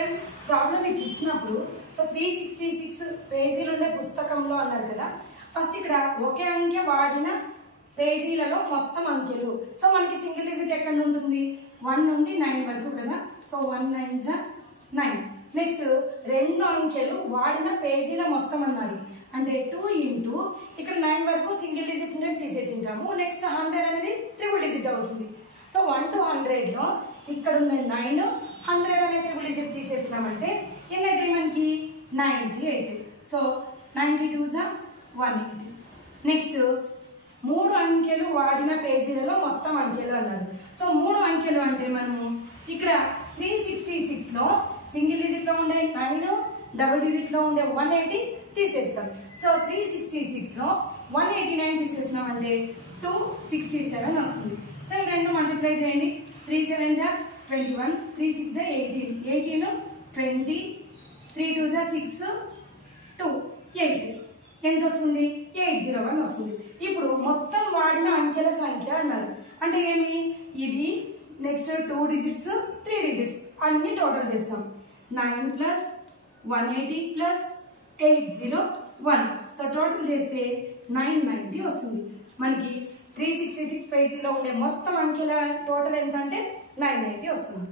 Friends problem ఇట్లా ఇచ్చినప్పుడు so 366 పేజీలు ఉండే పుస్తకంలో అన్నారు కదా. ఫస్ట్ ఇక్కడ ఒకే అంకె వాడిన పేజీలలో మొత్తం అంకెలు. సో మనకి సింగిల్ డిజిట్ ఎక్కడ ఉంటుంది, 1 నుండి 9 వరకు కదా. సో 1 9 9. నెక్స్ట్ రెండు అంకెలు వాడిన పేజీల మొత్తం అన్నారు అంటే 2 ఇంటూ ఇక్కడ 9 వరకు సింగిల్ డిజిట్ నుండి తీసేసి ఉంటాము. నెక్స్ట్ 100 అనేది ట్రిపుల్ డిజిట్ అవుతుంది. సో 1 to 100లో ఇక్కడ ఉన్న 9 100 అనే ట్రిపుల్ డిజిట్ తీసేసినామంటే ఎన్ని అయితే మనకి 90 అయితే. సో 92 180. నెక్స్ట్ 3 అంకెలు వాడిన పేజీలలో మొత్తం అంకెలు అన్నారు. సో 3 అంకెలు అంటే మనము ఇక్కడ 366లో సింగిల్ డిజిట్లో ఉండే 9 డబుల్ డిజిట్లో ఉండే 180 తీసేస్తాం. సో 366లో 189 తీసేసినామంటే 267 వస్తుంది. సో రెండు మల్టిప్లై చేయండి. 3 7 21, 3 6 18, 18 20, 3 2 6 2 8 ఎంత వస్తుంది, 801 వస్తుంది. ఇప్పుడు మొత్తం వాడిన అంకెల సంఖ్య అన్నారు అంటే ఏమి, ఇది నెక్స్ట్ 2 డిజిట్స్ 3 డిజిట్స్ అన్ని టోటల్ చేస్తాం. 9 ప్లస్ 180 ప్లస్ 801. సో టోటల్ చేస్తే 990 వస్తుంది. మనకి 366 పేజీలో ఉండే మొత్తం అంకెల టోటల్ ఎంత అంటే 990 వస్తుంది.